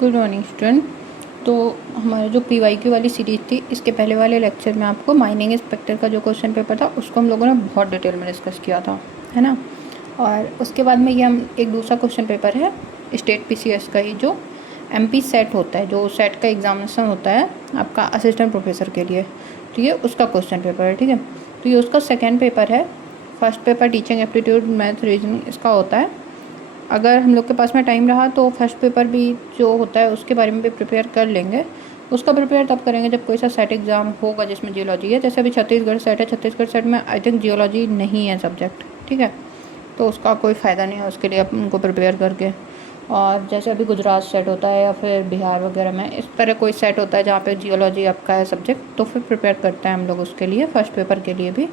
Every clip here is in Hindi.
Good morning student. तो हमारा जो PYQ वाली सीरीज़ थी, इसके पहले वाले लेक्चर में आपको माइनिंग इंस्पेक्टर का जो क्वेश्चन पेपर था उसको हम लोगों ने बहुत डिटेल में डिस्कस किया था, है ना। और उसके बाद में ये हम एक दूसरा क्वेश्चन पेपर है स्टेट PCS का ही, जो MP सेट होता है, जो सेट का एग्जामिनेशन होता है आपका असिस्टेंट प्रोफेसर के लिए, तो ये उसका क्वेश्चन पेपर है, ठीक है। तो ये उसका सेकेंड पेपर है। First paper teaching aptitude math reasoning इसका होता है। अगर हम लोग के पास में टाइम रहा तो फर्स्ट पेपर भी जो होता है उसके बारे में भी प्रिपेयर कर लेंगे। उसका प्रिपेयर तब करेंगे जब कोई सा सेट एग्ज़ाम होगा जिसमें जियोलॉजी है। जैसे अभी छत्तीसगढ़ सेट है, छत्तीसगढ़ सेट में आई थिंक जियोलॉजी नहीं है सब्जेक्ट, ठीक है। तो उसका कोई फ़ायदा नहीं है उसके लिए अपन को प्रिपेयर करके। और जैसे अभी गुजरात सेट होता है या फिर बिहार वगैरह में इस तरह कोई सेट होता है जहाँ पे जियोलॉजी आपका है सब्जेक्ट, तो फिर प्रिपेयर करते हैं हम लोग उसके लिए, फर्स्ट पेपर के लिए भी।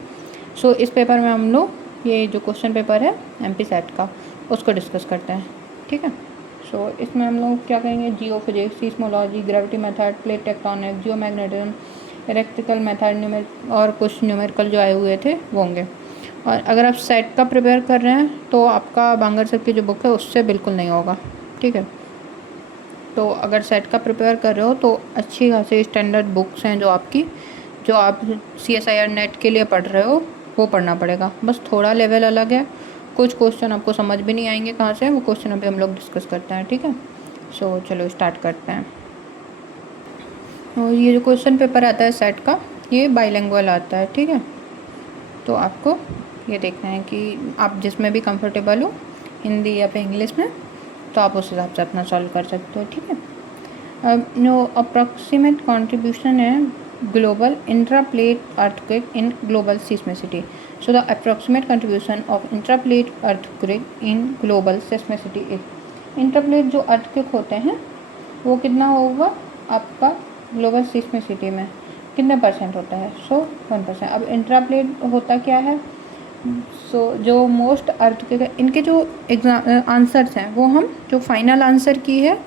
सो इस पेपर में हम लोग ये जो क्वेश्चन पेपर है MP सेट का उसको डिस्कस करते हैं, ठीक है। सो इसमें हम लोग क्या करेंगे, geophysics, seismology, gravity method, plate tectonic, geomagnetism, electrical method और कुछ न्यूमेरिकल जो आए हुए थे वो होंगे। और अगर आप सेट का प्रिपेयर कर रहे हैं तो आपका बांगर सर की जो बुक है उससे बिल्कुल नहीं होगा, ठीक है। तो अगर सेट का प्रिपेयर कर रहे हो तो अच्छी खासी स्टैंडर्ड बुक्स हैं जो आप CSIR नेट के लिए पढ़ रहे हो वो पढ़ना पड़ेगा। बस थोड़ा लेवल अलग है, कुछ क्वेश्चन आपको समझ भी नहीं आएंगे कहाँ से, वो क्वेश्चन अभी हम लोग डिस्कस करते हैं, ठीक है। सो चलो स्टार्ट करते हैं। और ये जो क्वेश्चन पेपर आता है सेट का, ये बाइलिंगुअल आता है, ठीक है। तो आपको ये देखना है कि आप जिसमें भी कंफर्टेबल हो, हिंदी या फिर इंग्लिश में, तो आप उस हिसाब से अपना सॉल्व कर सकते हो, ठीक है। अब जो अप्रॉक्सीमेट कंट्रीब्यूशन है global intraplate earthquake in global seismicity. So the approximate contribution of intraplate earthquake in global seismicity is, इंट्राप्लेट जो अर्थक्वेक होते हैं वो कितना होगा आपका ग्लोबल सीस्मिसिटी में, कितने % होता है? 1%। अब इंट्राप्लेट होता क्या है? जो मोस्ट अर्थक्वेक, इनके जो आंसर्स हैं वो हम जो फाइनल आंसर की है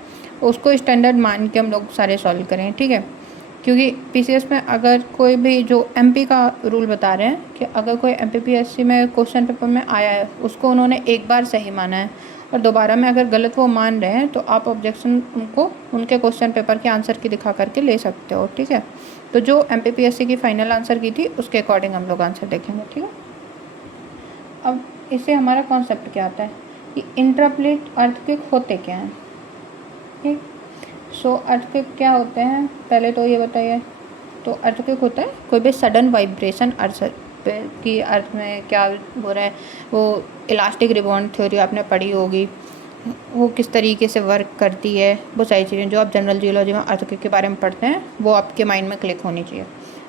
उसको स्टैंडर्ड मान के हम लोग सारे सॉल्व करें, ठीक है। क्योंकि PCS में अगर कोई भी जो MP का रूल बता रहे हैं कि अगर कोई MPPSC में क्वेश्चन पेपर में आया है उसको उन्होंने एक बार सही माना है और दोबारा में अगर गलत वो मान रहे हैं तो आप ऑब्जेक्शन उनको उनके क्वेश्चन पेपर के आंसर की दिखा करके ले सकते हो, ठीक है। तो जो MPPSC की फाइनल आंसर की थी उसके अकॉर्डिंग हम लोग आंसर देखेंगे, ठीक है। अब इससे हमारा कॉन्सेप्ट क्या आता है कि इंट्राप्लेट अर्थक्वेक होते क्या हैं, ठीक। सो अर्थक्वेक क्या होते हैं पहले तो ये बताइए। तो अर्थक्वेक होता है कोई भी सडन वाइब्रेशन अर्थ पे, कि अर्थ में क्या हो रहा है। वो इलास्टिक रिबॉन्ड थ्योरी आपने पढ़ी होगी, वो किस तरीके से वर्क करती है, वो सारी चीज़ें जो आप जनरल जियोलॉजी में अर्थक्वेक के बारे में पढ़ते हैं वो आपके माइंड में क्लिक होनी चाहिए।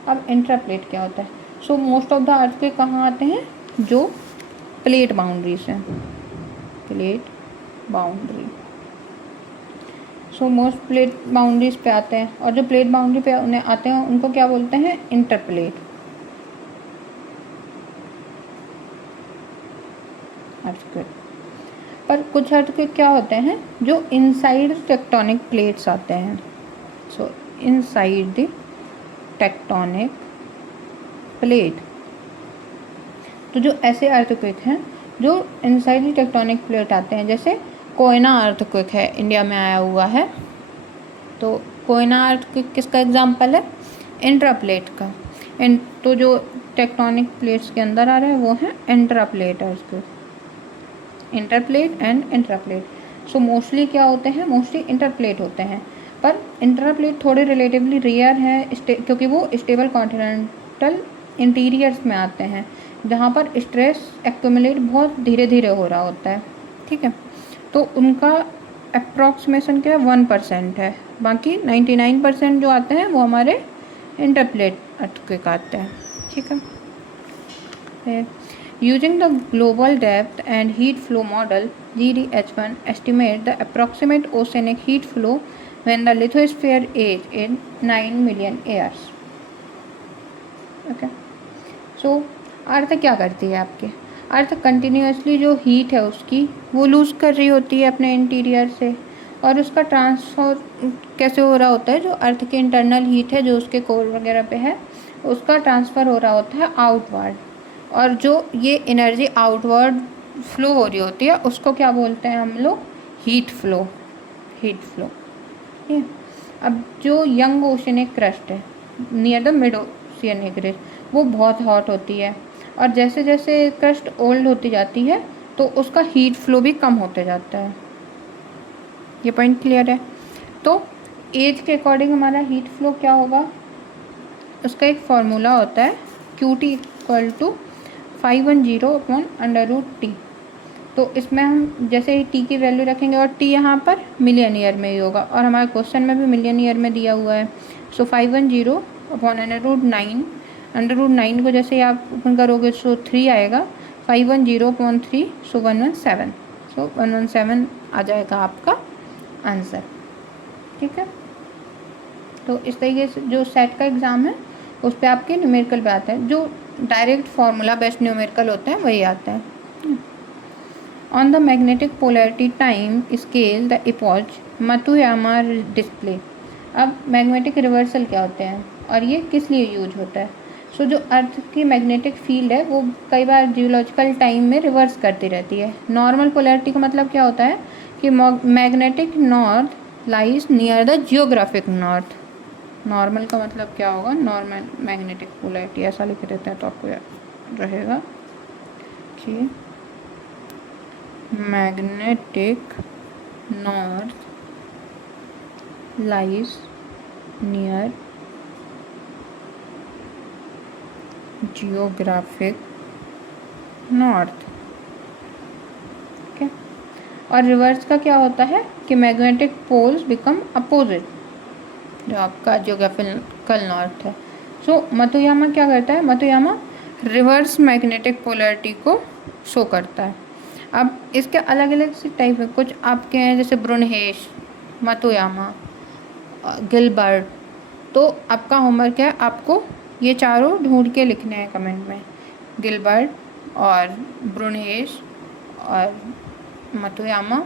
अब इंट्राप्लेट क्या होता है? So most of the earthquake कहाँ आते हैं? जो प्लेट बाउंड्रीज हैं, plate boundary. So most plate boundaries पे आते हैं, और जो प्लेट बाउंड्री पे उन्हें आते हैं उनको क्या बोलते हैं? इंटरप्लेट अर्थक्वेक। पर कुछ अर्थक्वेक क्या होते हैं जो इनसाइड टेक्टोनिक प्लेट्स आते हैं। सो इनसाइड द टेक्टोनिक प्लेट, तो जो ऐसे अर्थक्वेक हैं जो इनसाइड द टेक्टोनिक प्लेट आते हैं, जैसे कोयना अर्थक्वेक है, इंडिया में आया हुआ है। तो कोयना अर्थक्वेक किसका एग्जाम्पल है? इंट्राप्लेट का। तो जो टेक्टोनिक प्लेट्स के अंदर आ रहे हैं वो है इंट्राप्लेट अर्थक्वेक, इंटरप्लेट एंड इंट्राप्लेट। सो मोस्टली क्या होते हैं? मोस्टली इंटरप्लेट होते हैं, पर इंट्राप्लेट थोड़े रिलेटिवली रेयर हैं क्योंकि वो स्टेबल कॉन्टिनेंटल इंटीरियर्स में आते हैं जहाँ पर स्ट्रेस एक्यूमुलेट बहुत धीरे धीरे हो रहा होता है, ठीक है। तो उनका अप्रॉक्सीमेशन क्या है? 1% है। बाकी 99% जो आते हैं वो हमारे इंटरप्लेट अर्थक्वेक आते हैं, ठीक है। Using the global depth and heat flow model GDH1 estimate the approximate oceanic heat flow when the lithosphere age in 9 million years. Okay. सो अर्थ क्या करती है आपके? अर्थ कंटिन्यूसली जो हीट है उसकी वो लूज़ कर रही होती है अपने इंटीरियर से, और उसका ट्रांसफर कैसे हो रहा होता है? जो अर्थ की इंटरनल हीट है जो उसके कोर वगैरह पे है उसका ट्रांसफ़र हो रहा होता है आउटवर्ड, और जो ये एनर्जी आउटवर्ड फ्लो हो रही होती है उसको क्या बोलते हैं हम लोग? हीट फ्लो, हीट फ्लो, ठीक है। अब जो यंग ओशनिक क्रस्ट है नियर द मिड ओशियन एग्रेज वो बहुत हॉट होती है, और जैसे जैसे क्रस्ट ओल्ड होती जाती है तो उसका हीट फ्लो भी कम होते जाता है। ये पॉइंट क्लियर है। तो एज के अकॉर्डिंग हमारा हीट फ्लो क्या होगा, उसका एक फार्मूला होता है QT इक्वल टू 510/√T। तो इसमें हम जैसे ही टी की वैल्यू रखेंगे और टी यहाँ पर मिलियन ईयर में ही होगा, और हमारे क्वेश्चन में भी मिलियन ईयर में दिया हुआ है। सो 510/√9, √9 को जैसे ही आप ओपन करोगे सो 3 आएगा, 510/3 सो 117, सो 117 आ जाएगा आपका आंसर। ठीक है। तो इस तरीके से जो सेट का एग्ज़ाम है उस पर आपके न्यूमेरिकल पे आते हैं, जो डायरेक्ट फार्मूला बेस्ड न्यूमेरिकल होते हैं वही आते हैं। On the magnetic polarity time scale the epoch Matsuyama display. अब मैग्नेटिक रिवर्सल क्या होते हैं और ये किस लिए यूज होता है। सो जो अर्थ की मैग्नेटिक फील्ड है वो कई बार जियोलॉजिकल टाइम में रिवर्स करती रहती है। नॉर्मल पोलैरिटी का मतलब क्या होता है कि magnetic north lies near the geographic north. Normal का मतलब क्या होगा, नॉर्मल मैग्नेटिक पोलैरिटी ऐसा लिख देते हैं तो आपको याद रहेगा कि magnetic north lies near geographic north. ठीक है। और रिवर्स का क्या होता है कि मैग्नेटिक पोल्स बिकम अपोजिट, जो आपका जियोग्राफिकल नॉर्थ है। सो मात्सुयामा क्या करता है, मात्सुयामा रिवर्स मैग्नेटिक पोलैरिटी को शो करता है। अब इसके अलग अलग से टाइप है, कुछ आपके हैं जैसे ब्रुनहेस, मात्सुयामा, गिलबर्ट। तो आपका होमवर्क क्या है, आपको ये चारों ढूंढ के लिखने हैं कमेंट में, गिलबर्ट और ब्रुनहेस और मात्सुयामा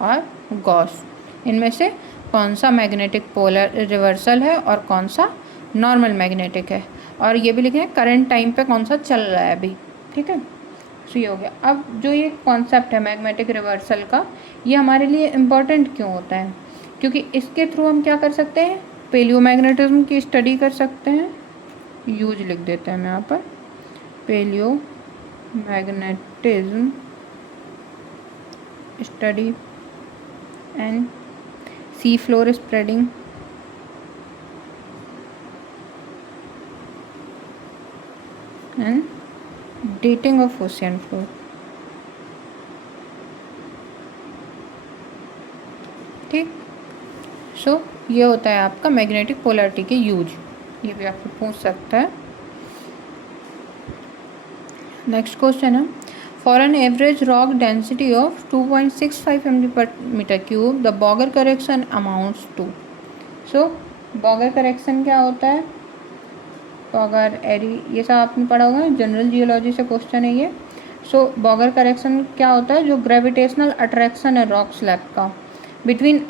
और गॉस, इनमें से कौन सा मैग्नेटिक पोलर रिवर्सल है और कौन सा नॉर्मल मैग्नेटिक है, और ये भी लिखें करंट टाइम पे कौन सा चल रहा है अभी। ठीक है। सो ये हो गया। अब जो ये कॉन्सेप्ट है मैग्नेटिक रिवर्सल का, ये हमारे लिए इम्पोर्टेंट क्यों होता है, क्योंकि इसके थ्रू हम क्या कर सकते हैं, पेलियोमैग्नेटिज्म की स्टडी कर सकते हैं। यूज लिख देते हैं हम यहाँ पर, palaeomagnetism study and sea floor spreading and dating of ocean floor। ठीक। सो ये होता है आपका मैग्नेटिक पोलैरिटी के यूज, ये भी आपको पूछ सकता है। नेक्स्ट क्वेश्चन है, for an average rock density of 2.65 mg/m3 the Bouguer correction amounts to. So Bouguer correction क्या होता है, बॉगर एरी, ये सब आपने पढ़ा होगा, जनरल जियोलॉजी से क्वेश्चन है ये। सो बॉगर करेक्शन क्या होता है, जो ग्रेविटेशनल अट्रैक्शन है रॉक स्लैब का between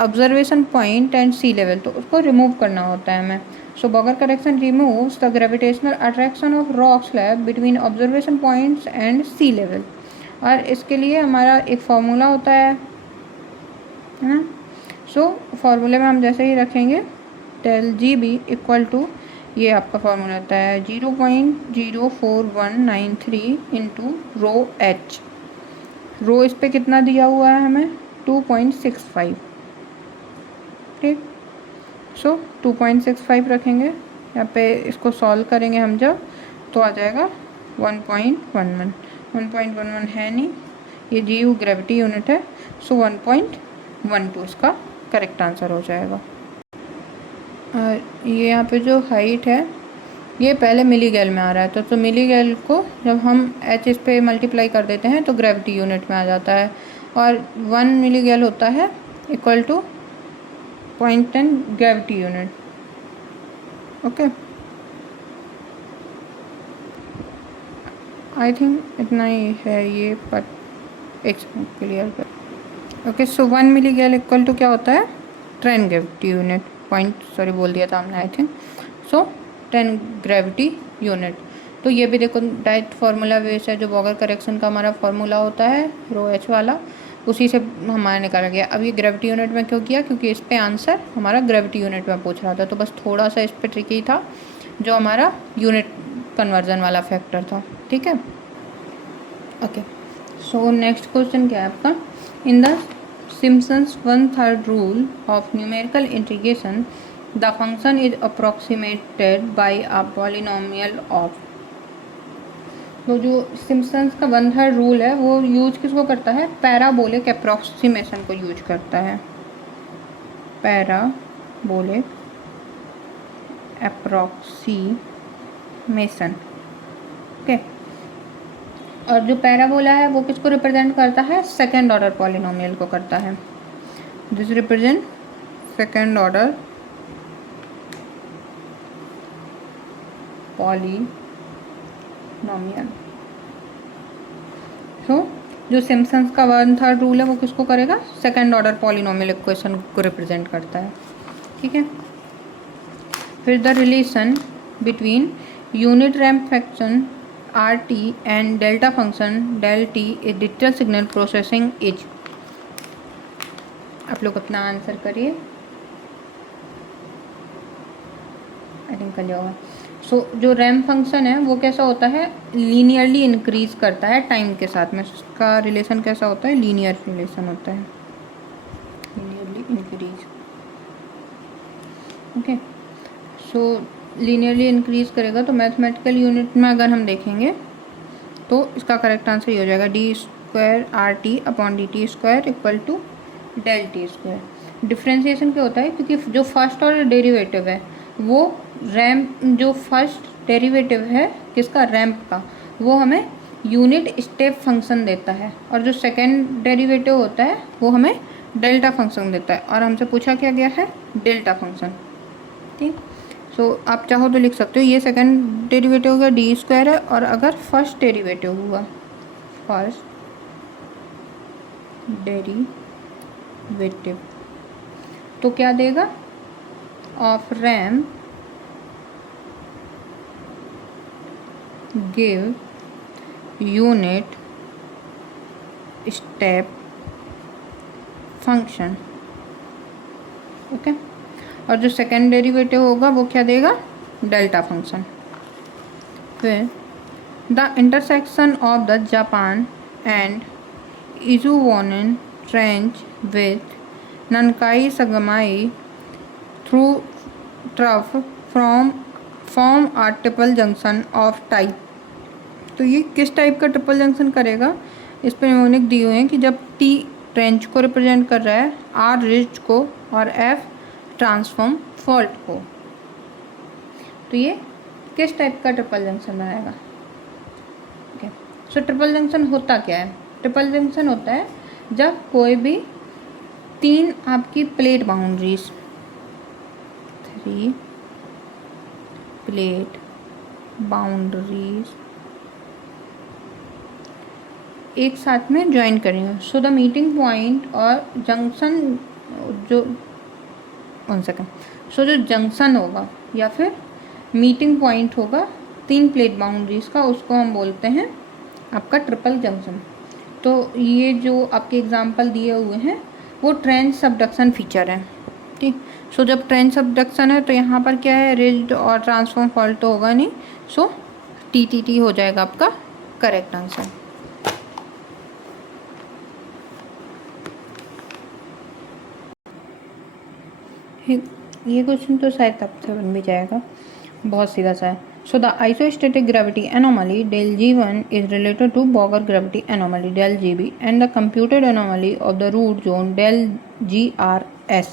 observation point and sea level, तो उसको रिमूव करना होता है हमें। So Bouguer correction removes the gravitational attraction of rock slab between observation points and sea level. और इसके लिए हमारा एक फार्मूला होता है ना। सो फार्मूले में हम जैसे ही रखेंगे del g be equal to, ये आपका फार्मूला होता है 0.04193 इंटू रो एच। रो इस पर कितना दिया हुआ है हमें, 2.65। ठीक। सो 2.65 रखेंगे यहाँ पे, इसको सॉल्व करेंगे हम जब तो आ जाएगा 1.11। 1.11 है नहीं, ये जी यू ग्रेविटी यूनिट है, सो 1.12 इसका करेक्ट आंसर हो जाएगा। ये यहाँ पे जो हाइट है ये पहले मिलीगैल में आ रहा है, तो मिलीगैल को जब हम एच इस पे मल्टीप्लाई कर देते हैं तो ग्रेविटी यूनिट में आ जाता है, और 1 मिलीगैल होता है equal to 0.10 gravity unit. Okay, I think इतना ही है ये, बट एक सेकंड क्लियर कर। Okay, so 1 milligal equal to क्या होता है, 10 ग्रेविटी यूनिट, बोल दिया था हमने I think. So 10 gravity unit. तो ये भी देखो डायरेक्ट फार्मूला बेस है, जो बॉगर करेक्शन का हमारा फार्मूला होता है रो एच वाला, उसी से हमारा निकाला गया। अब ये ग्रेविटी यूनिट में क्यों किया, क्योंकि इस पे आंसर हमारा ग्रेविटी यूनिट में पूछ रहा था, तो बस थोड़ा सा इस पे ट्रिकी था जो हमारा यूनिट कन्वर्जन वाला फैक्टर था। ठीक है, ओके। सो नेक्स्ट क्वेश्चन क्या है आपका, in the Simpson's 1/3 rule of numerical integration the function is approximated by a polynomial of. तो जो सिम्पसन्स का 1/3 रूल है वो यूज किसको करता है, पैराबोलिक अप्रोक्सीमेशन को यूज करता है, पैराबोलिक अप्रोक्सीमेशन। ओके, और जो पैराबोला है वो किसको रिप्रेजेंट करता है, सेकेंड ऑर्डर पॉलिनोमियल को करता है। This represent second order polynomial. So जो सिम्पसन्स का 1/3 रूल है वो किसको करेगा, सेकेंड ऑर्डर पॉलिनोमियल इक्वेशन को रिप्रेजेंट करता है। ठीक है, फिर the relation between unit ramp function RT and delta function del t is digital signal processing is. आप लोग अपना आंसर करिए, आई थिंक कर लिया होगा। सो जो रैंप फंक्शन है वो कैसा होता है, लीनियरली इंक्रीज करता है टाइम के साथ में। इसका रिलेशन कैसा होता है, लीनियर रिलेशन होता है, लीनियरली इंक्रीज। ओके, सो लीनियरली इंक्रीज करेगा तो मैथमेटिकल यूनिट में अगर हम देखेंगे तो इसका करेक्ट आंसर ये हो जाएगा, d² RT/dt² equal to del t²। Differentiation क्या होता है, क्योंकि जो फर्स्ट ऑर्डर डेरिवेटिव है वो रैंप, जो फर्स्ट डेरिवेटिव है किसका, रैंप का, वो हमें यूनिट स्टेप फंक्शन देता है, और जो सेकेंड डेरिवेटिव होता है वो हमें डेल्टा फंक्शन देता है, और हमसे पूछा क्या गया है, डेल्टा फंक्शन। ठीक, सो आप चाहो तो लिख सकते हो, ये सेकेंड डेरिवेटिव होगा d² है, और अगर फर्स्ट डेरिवेटिव हुआ, फर्स्ट डेरिवेटिव तो क्या देगा, of ramp give unit step function. Okay, और जो सेकेंड डेरिवेटिव होगा वो क्या देगा, डेल्टा फंक्शन। फिर the intersection of the Japan and Izu Bonin trench with Nankai Sagami through trough form are triple junction of type. तो ये किस टाइप का ट्रिपल जंक्शन करेगा, इस पर यूनिक दिए हुए हैं कि जब T ट्रेंच को रिप्रेजेंट कर रहा है, R रिज को, और F ट्रांसफॉर्म फॉल्ट को। तो ये किस टाइप का ट्रिपल जंक्शन बनाएगा। ओके, सो ट्रिपल जंक्शन होता क्या है, ट्रिपल जंक्शन होता है जब कोई भी तीन आपकी प्लेट बाउंड्रीज, 3 प्लेट बाउंड्रीज एक साथ में ज्वाइन करेंगे। सो द मीटिंग पॉइंट और जंक्शन, जो सो जो जंक्शन होगा या फिर मीटिंग पॉइंट होगा तीन प्लेट बाउंड्रीज का, उसको हम बोलते हैं आपका ट्रिपल जंक्शन। तो ये जो आपके एग्जांपल दिए हुए हैं वो ट्रेंच सबडक्शन फीचर है। ठीक, सो जब ट्रेंच सबडक्शन है तो यहाँ पर क्या है, रिज्ड और ट्रांसफॉर्म फॉल्ट तो होगा नहीं, सो TTT हो जाएगा आपका करेक्ट आंसर। ये क्वेश्चन तो शायद आपसे बन भी जाएगा, बहुत सीधा सा है। So the isostatic gravity anomaly del G1 is related to Bouguer gravity anomaly del GB and the computed anomaly of the root zone del GRS।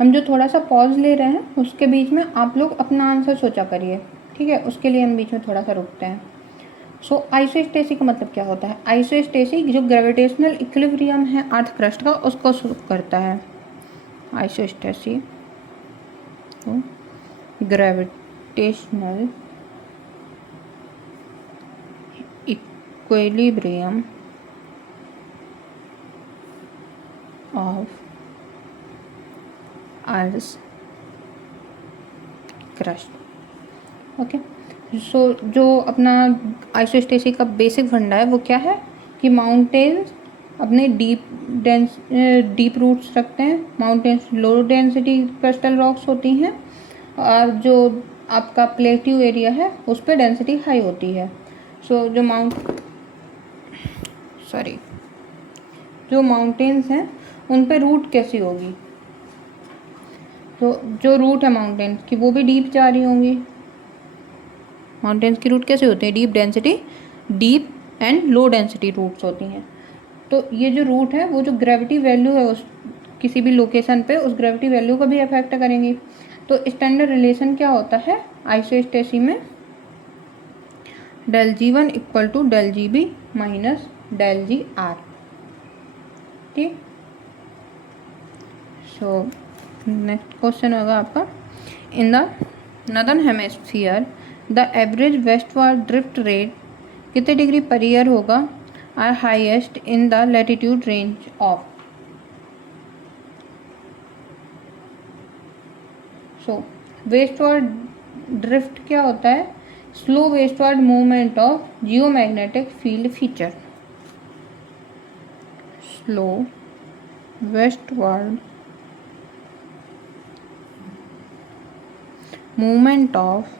हम जो थोड़ा सा पॉज ले रहे हैं उसके बीच में आप लोग अपना आंसर सोचा करिए, ठीक है, उसके लिए हम बीच में थोड़ा सा रुकते हैं। सो आइसोस्टेसी का मतलब क्या होता है, आइसोस्टेसी जो ग्रेविटेशनल इक्विलिब्रियम है अर्थ क्रस्ट का उसको करता है। Isostasy gravitational equilibrium of earth crust. Okay, so जो अपना आइसोस्टेसी का बेसिक फंडा है वो क्या है कि माउंटेन्स अपने डीप रूट्स रखते हैं, mountains low density crystal rocks होती हैं, और जो आपका प्लेट्यू एरिया है उस पर डेंसिटी हाई होती है। सो जो माउंटेन्स हैं उन पे रूट कैसी होगी, तो जो रूट है माउंटेन्स की वो भी डीप जा रही होंगी। माउंटेन्स की रूट कैसे होती है, deep density, deep and low density roots होती हैं। तो ये जो रूट है वो जो ग्रेविटी वैल्यू है उस किसी भी लोकेशन पे उस ग्रेविटी वैल्यू को भी अफेक्ट करेंगी। तो स्टैंडर्ड रिलेशन क्या होता है आइसोस्टेसी में, ΔG1 equal to ΔGB minus ΔGR। ठीक, सो नेक्स्ट क्वेश्चन होगा आपका, in the northern hemisphere the average westward drift rate कितने डिग्री पर ईयर होगा, are highest in the latitude range of. So westward drift क्या होता है, slow westward movement of geomagnetic field feature, slow westward movement of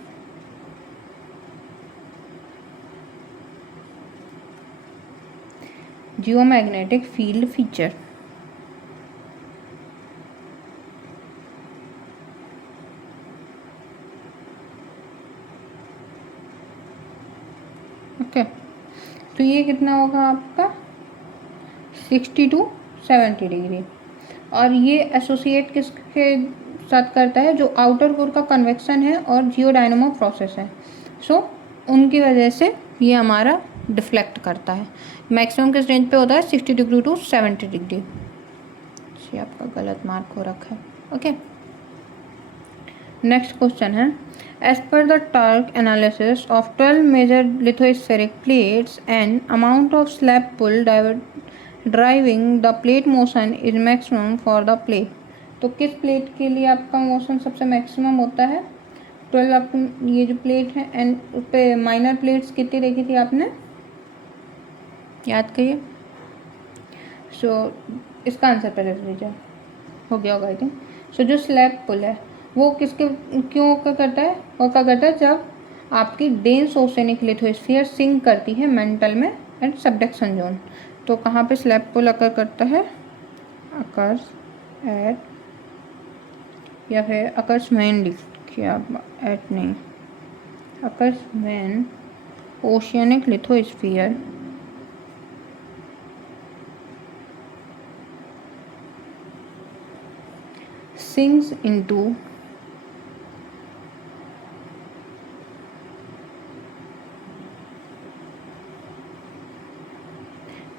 geomagnetic field feature. Okay, तो ये कितना होगा आपका 60 to 70 डिग्री, और ये एसोसिएट किसके साथ करता है, जो आउटर कोर का कन्वेक्शन है और जियोडायनेमो प्रोसेस है। सो उनकी वजह से ये हमारा डिफ्लेक्ट करता है। मैक्सिमम किस रेंज पे होता है, 60 डिग्री टू 70 डिग्री। ये आपका गलत मार्क हो रखा है। ओके, नेक्स्ट क्वेश्चन है, as per the torque analysis of 12 major lithospheric plates and amount of slab pull driving the plate motion is maximum for the plate. तो किस प्लेट के लिए आपका मोशन सबसे मैक्सिमम होता है, 12 आपकी ये जो प्लेट है, एंड उस पर माइनर प्लेट्स कितनी देखी थी आपने, याद करिए। सो इसका आंसर पहले लीजिए, हो गया होगा आई थिंक। सो जो स्लैब पुल है वो किसके क्यों क्या करता है, वो क्या करता है जब आपकी डेंस ओशनिक लिथोस्फीयर सिंक करती है मेंटल में एंड सबडक्शन जोन। तो कहाँ पे स्लैब पुल अकर करता है, अकर्स एट, या फिर अकर्स व्हेन, लिखिए एट नहीं, occurs when oceanic lithosphere sinks into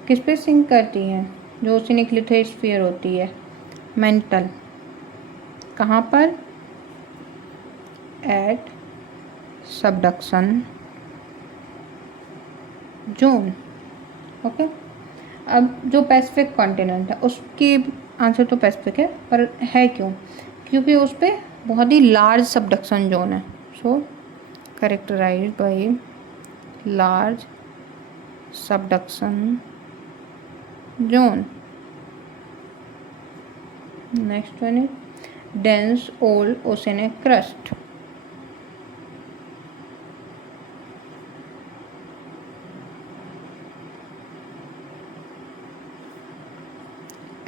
किस पे सिंक करती हैं, जो ओशियनिक लिथोस्फीयर होती है मेंटल, कहाँ पर, एट सबडक्शन जोन। ओके, अब जो पैसिफिक कॉन्टिनेंट है उसकी आंसर तो पैसिफिक है, पर है क्यों, क्योंकि उस पर बहुत ही लार्ज सबडक्शन जोन है। So characterised by large subduction zone. Next one is dense old oceanic crust.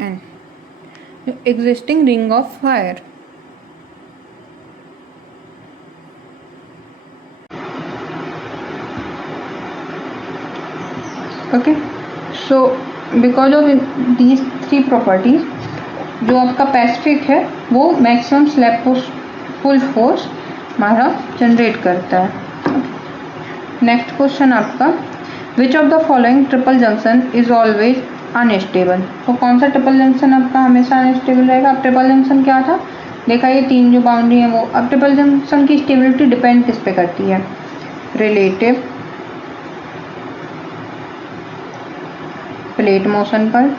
and existing ring of fire। Okay, so because of these 3 properties जो आपका पैसिफिक है वो मैक्सिमम स्लैब पुल फोर्स हमारा जनरेट करता है। नेक्स्ट क्वेश्चन आपका, which of the following triple junction is always unstable. तो कौन सा ट्रिपल जंक्शन आपका हमेशा अनस्टेबल रहेगा। अब ट्रिपल जंक्शन क्या था, देखा ये 3 जो बाउंड्री है वो। अब ट्रिपल जंक्शन की स्टेबिलिटी डिपेंड किस पे करती है, रिलेटिव प्लेट मोशन पर,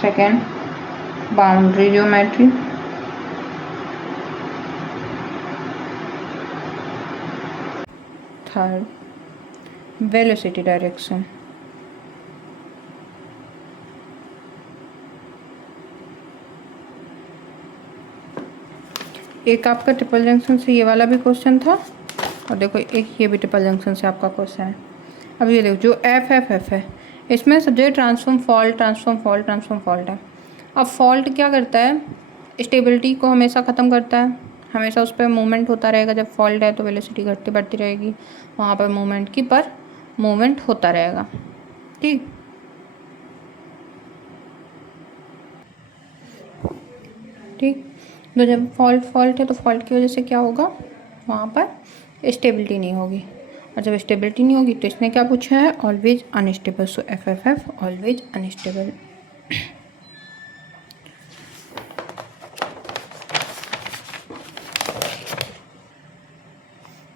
second boundary geometry, third velocity direction. एक आपका ट्रिपल जंक्शन से ये वाला भी क्वेश्चन था, और देखो एक ये भी ट्रिपल जंक्शन से आपका क्वेश्चन है। अब ये देखो जो एफ है, इसमें subject transform fault, transform fault, transform fault है। अब फॉल्ट क्या करता है, स्टेबिलिटी को हमेशा ख़त्म करता है, हमेशा उस पर मूवमेंट होता रहेगा। जब फॉल्ट है तो वेलोसिटी घटती बढ़ती रहेगी, वहाँ पर मूवमेंट की पर मूवमेंट होता रहेगा। ठीक, ठीक। तो जब फॉल्ट है तो फॉल्ट की वजह से क्या होगा, वहाँ पर स्टेबिलिटी नहीं होगी, और जब स्टेबिलिटी नहीं होगी तो इसने क्या पूछा है, ऑलवेज अनस्टेबल। सो एफ ऑलवेज अनस्टेबल।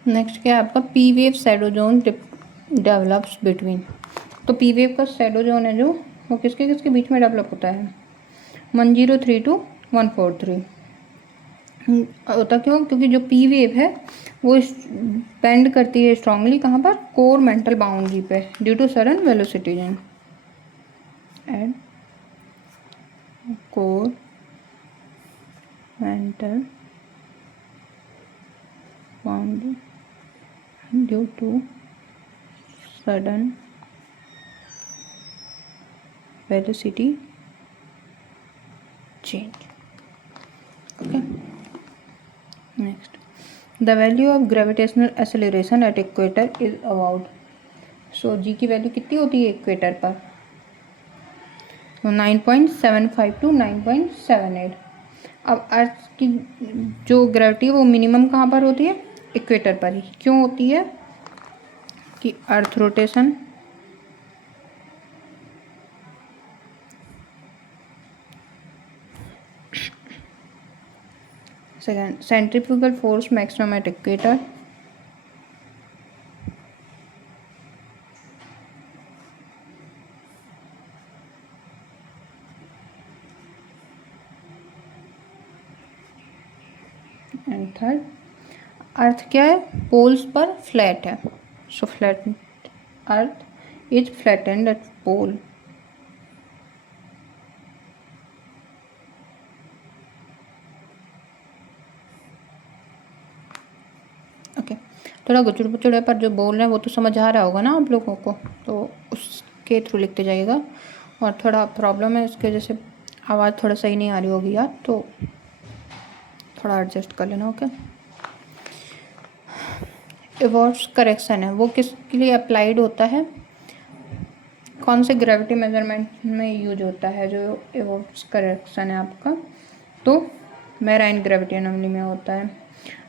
नेक्स्ट क्या है आपका, P wave shadow zone develops between. तो पी वेव का शैडो जोन है जो, वो किसके किसके बीच में डेवलप होता है, 103 to 143। होता क्यों, क्योंकि जो पी वेव है वो बेंड करती है स्ट्रांगली कहाँ पर, कोर मेंटल बाउंड्री पे, due to sudden velocity change and core mantle boundary due to sudden velocity change. Okay. Next, the value of gravitational acceleration at equator is about. So g की वैल्यू कितनी होती है इक्वेटर पर, तो 9.75 to 9.78। अब अर्थ की जो ग्रेविटी है वो मिनिमम कहाँ पर होती है, इक्वेटर पर ही। क्यों होती है कि earth rotation second, centrifugal force maximum at equator, and third, earth क्या है, पोल्स पर फ्लैट है। So flat earth is flattened at pole. Okay, थोड़ा गुचड़ पुचड़ है, पर जो बोल रहे हैं वो तो समझ आ रहा होगा ना आप लोगों को, तो उसके थ्रू लिखते जाइएगा। और थोड़ा प्रॉब्लम है इसके वजह से आवाज़ थोड़ा सही नहीं आ रही होगी यार, तो थोड़ा एडजस्ट कर लेना। ओके, एवोर्ड्स करेक्शन है वो किसके लिए अप्लाइड होता है, कौन से ग्रेविटी मेजरमेंट में यूज होता है जो एवोर्ड्स करेक्शन है आपका, तो मेराइन ग्रेविटी एनोमली में होता है।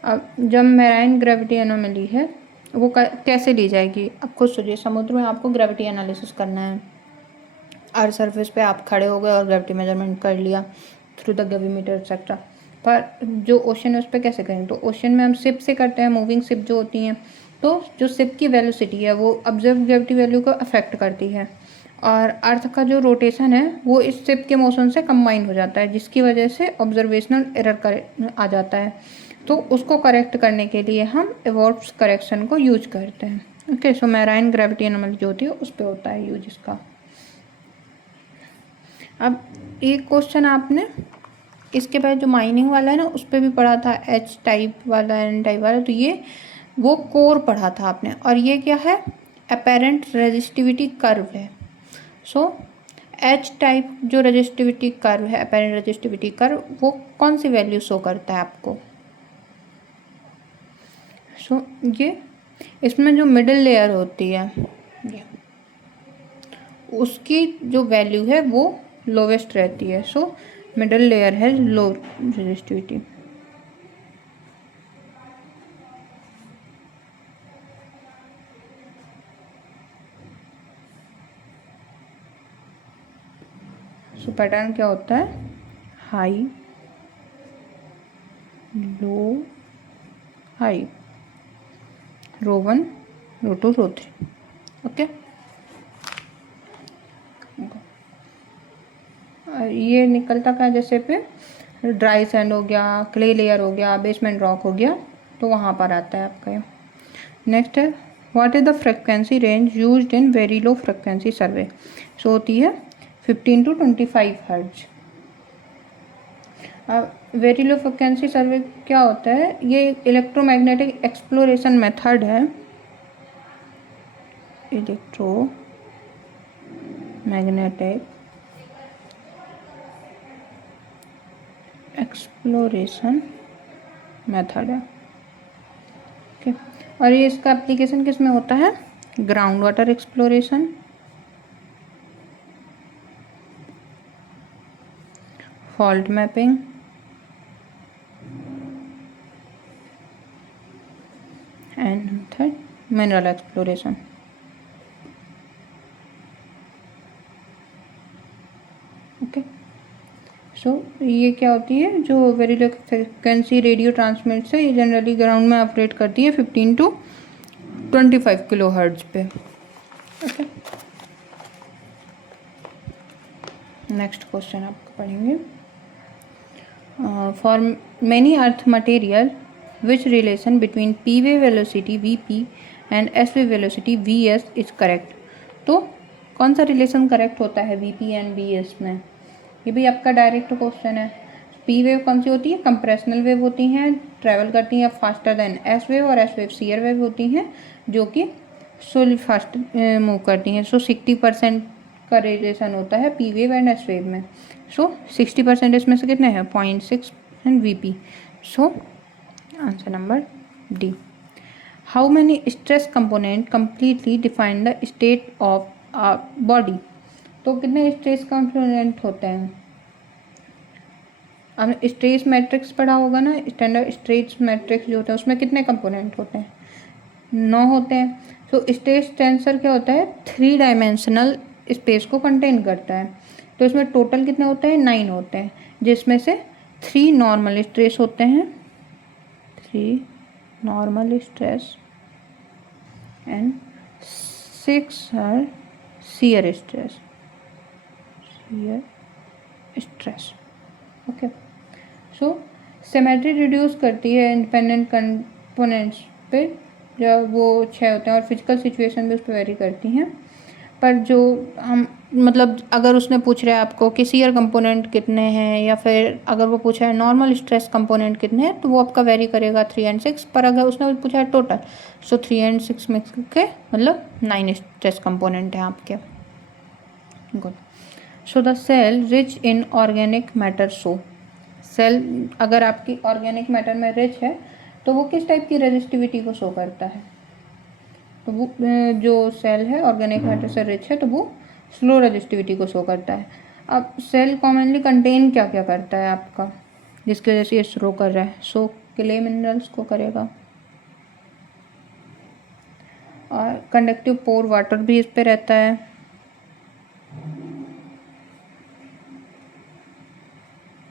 अब जब मेराइन ग्रेविटी एनोमली है वो कैसे ली जाएगी, आप खुद सोचिए, समुद्र में आपको ग्रेविटी एनालिसिस करना है, अर्थ सरफेस पे आप खड़े हो गए और ग्रेविटी मेजरमेंट कर लिया थ्रू द ग्रेविमीटर एक्सेट्रा, पर जो ओशन है उस पर कैसे करें, तो ओशन में हम शिप से करते हैं, मूविंग शिप जो होती हैं, तो जो शिप की वेलोसिटी है वो ऑब्जर्व ग्रेविटी वैल्यू को अफेक्ट करती है, और अर्थ का जो रोटेशन है वो इस शिप के मोशन से कंबाइन हो जाता है, जिसकी वजह से ऑब्जर्वेशनल एरर आ जाता है। तो उसको करेक्ट करने के लिए हम एवोर्ड्स करेक्शन को यूज करते हैं। ओके, सो मेराइन ग्रेविटी एनोमली जो होती है उस पर होता है यूज इसका। अब एक क्वेश्चन आपने इसके बाद जो माइनिंग वाला है ना उस पर भी पढ़ा था, एच टाइप वाला, एन टाइप वाला, तो ये वो कोर पढ़ा था आपने, और ये क्या है, अपेरेंट रेजिस्टिविटी कर्व है। सो एच टाइप जो रेजिस्टिविटी कर्व है, अपेरेंट रेजिस्टिविटी कर्व, वो कौन सी वैल्यू शो करता है आपको, सो ये इसमें जो मिडिल लेयर होती है ये, उसकी जो वैल्यू है वो लोवेस्ट रहती है। सो मिडिल लेयर है लो रेजिस्टिविटी। सो पैटर्न क्या होता है, हाई लो हाई, रो 1 रो 2 रो 3। ओके, ये निकलता का जैसे पे ड्राई सैंड हो गया, क्ले लेयर हो गया, बेसमेंट रॉक हो गया, तो वहाँ पर आता है आपका ये। नेक्स्ट है what is the frequency range used in very low frequency survey? So होती है 15 to 25 hertz. Very low frequency survey क्या होता है? ये इलेक्ट्रोमैग्नेटिक एक्सप्लोरेशन मेथड है, इलेक्ट्रोमैग्नेटिक एक्सप्लोरेशन मेथड है। ओके, और ये इसका एप्लीकेशन किस में होता है? Ground water exploration, fault mapping, and third mineral exploration. Okay, so ये क्या होती है? जो very low frequency radio transmit से ये जनरली ग्राउंड में ऑपरेट करती है 15 to 25 किलो हर्ट्ज पे। ओके, नेक्स्ट क्वेश्चन आपको पढ़ेंगे। For many earth material which relation between P way velocity V P and S way velocity V S is correct? तो कौन सा रिलेशन करेक्ट होता है V P and V S में? ये भी आपका डायरेक्ट क्वेश्चन है। पी वेव कौन सी होती है? कंप्रेशनल वेव होती हैं, ट्रैवल करती हैं फास्टर देन एस वेव, और एस वेव सीयर वेव होती हैं जो कि स्लोली फास्ट मूव करती हैं। सो 60% का रिलेशन होता है P wave and S wave में। सो 60% इसमें से कितने हैं? 0.6 and V P. So answer number D. How many stress component completely define the state of a body? तो कितने स्ट्रेस कंपोनेंट होते हैं? आपने स्ट्रेस मैट्रिक्स पढ़ा होगा ना, स्टैंडर्ड स्ट्रेस मैट्रिक्स जो होता है उसमें कितने कंपोनेंट होते हैं? 9 होते हैं। तो स्ट्रेस टेंसर क्या होता है? 3 डायमेंशनल स्पेस को कंटेन करता है। तो इसमें टोटल कितने होते हैं? 9 होते हैं, जिसमें से 3 नॉर्मल स्ट्रेस होते हैं, 3 normal stress and 6 are shear stress, shear stress. Okay, so symmetry reduce करती है इंडिपेंडेंट कंपोनेंट्स पे, जब वो 6 होते हैं, और फिजिकल सिचुएशन भी उस पर वेरी करती हैं। पर जो हम मतलब अगर उसने पूछ रहा है आपको कि शियर कंपोनेंट कितने हैं, या फिर अगर वो पूछा है नॉर्मल स्ट्रेस कंपोनेंट कितने हैं, तो वो आपका वेरी करेगा 3 and 6। पर अगर उसने पूछा है टोटल, सो 3 and 6 मिक्स के मतलब 9 स्ट्रेस कंपोनेंट हैं आपके। Good. So the cell rich in organic matter show, cell अगर आपकी ऑर्गेनिक मैटर में रिच है तो वो किस टाइप की रेजिस्टिविटी को शो करता है? तो वो जो सेल है ऑर्गेनिक मैटर से रिच है तो वो स्लो रेजिस्टिविटी को शो करता है। अब सेल कॉमनली कंटेन क्या क्या करता है आपका, जिसकी वजह से ये शो कर रहा है? सो क्ले मिनरल्स को करेगा, और कंडक्टिव पोर वाटर भी इस पे रहता है।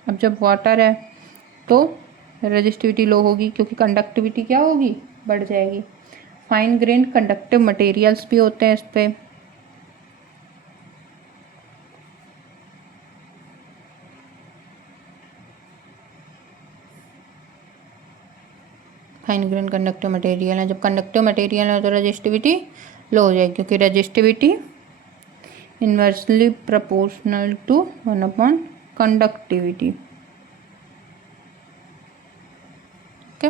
अब जब वाटर है तो रेजिस्टिविटी लो होगी, क्योंकि कंडक्टिविटी क्या होगी? बढ़ जाएगी। फाइन ग्रेन कंडक्टिव मटेरियल्स भी होते हैं इस पे। फाइन ग्रेन कंडक्टिव मटेरियल है। जब कंडक्टिव मटेरियल है तो रेजिस्टिविटी लो हो जाएगी, क्योंकि resistivity inversely proportional to 1 upon conductivity. Okay,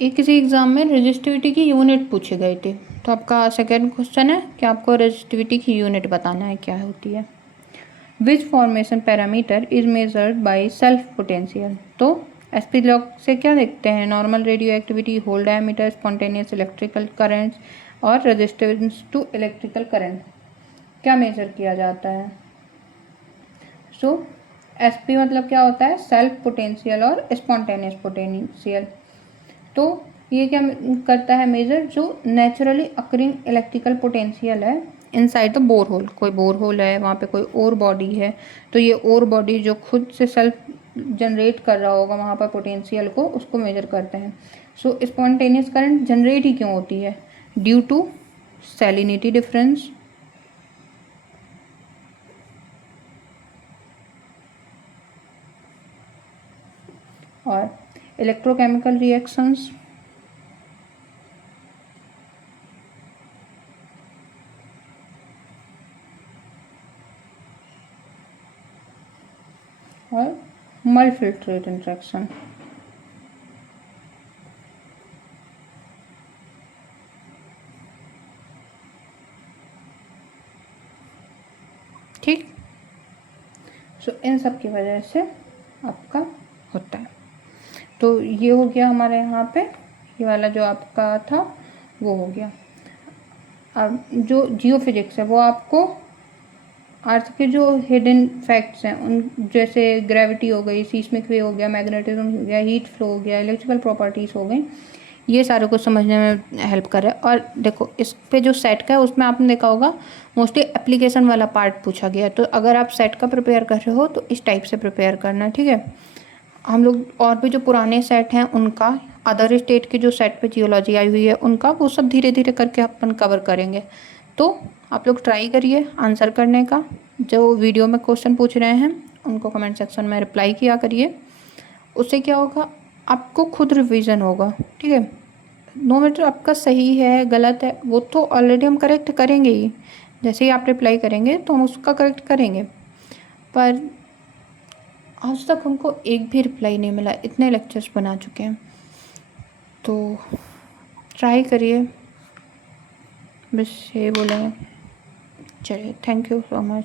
एक किसी एग्जाम में रेजिस्टिविटी की यूनिट पूछे गए थे, तो आपका सेकेंड क्वेश्चन है कि आपको रेजिस्टिविटी की यूनिट बताना है क्या होती है। Which formation parameter is measured by self potential? तो एसपी लॉग से क्या देखते हैं? Normal radioactivity, hole diameter, spontaneous electrical currents और रेजिस्टेंस टू इलेक्ट्रिकल करंट क्या मेजर किया जाता है? सो एसपी मतलब क्या होता है? सेल्फ पोटेंशियल और स्पॉन्टेनियस पोटेंशियल। तो ये क्या करता है मेजर? जो नेचुरली अकरिंग इलेक्ट्रिकल पोटेंशियल है इनसाइड द बोर होल। कोई बोर होल है, वहाँ पे कोई और बॉडी है, तो ये और बॉडी जो खुद से सेल्फ जनरेट कर रहा होगा वहाँ पर पोटेंशियल को, उसको मेजर करते हैं। सो स्पॉन्टेनियस करंट जनरेट ही क्यों होती है? ड्यू टू सैलिनिटी डिफरेंस, और इलेक्ट्रोकेमिकल रिएक्शंस, और मल्टीफिल्ट्रेट इंट्रैक्शन। ठीक, सो इन सब की वजह से आपका होता है। तो ये हो गया हमारे यहाँ पे, ये वाला जो आपका था वो हो गया। अब जो जियोफिजिक्स है वो आपको अर्थ के जो हिडन फैक्ट्स हैं उन, जैसे ग्रेविटी हो गई, सीस्मिक वे हो गया, मैग्नेटिज्म हो गया, हीट फ्लो हो गया, इलेक्ट्रिकल प्रॉपर्टीज़ हो गई, ये सारे को समझने में हेल्प कर रहा है। और देखो इस पे जो सेट का है उसमें आपने देखा होगा मोस्टली एप्लीकेशन वाला पार्ट पूछा गया है। तो अगर आप सेट का प्रिपेयर कर रहे हो तो इस टाइप से प्रिपेयर करना, ठीक है। हम लोग और भी जो पुराने सेट हैं उनका, अदर स्टेट के जो सेट पे जियोलॉजी आई हुई है उनका, वो सब धीरे धीरे करके अपन कवर करेंगे। तो आप लोग ट्राई करिए आंसर करने का। जो वीडियो में क्वेश्चन पूछ रहे हैं उनको कमेंट सेक्शन में रिप्लाई किया करिए। उससे क्या होगा, आपको खुद रिवीजन होगा, ठीक है। नो मैटर आपका सही है गलत है, वो तो ऑलरेडी हम करेक्ट करेंगे ही। जैसे ही आप रिप्लाई करेंगे तो हम उसका करेक्ट करेंगे। पर आज तक हमको एक भी रिप्लाई नहीं मिला, इतने लेक्चर्स बना चुके हैं। तो ट्राई करिए, बस ये बोलेंगे। चलिए, थैंक यू सो मच।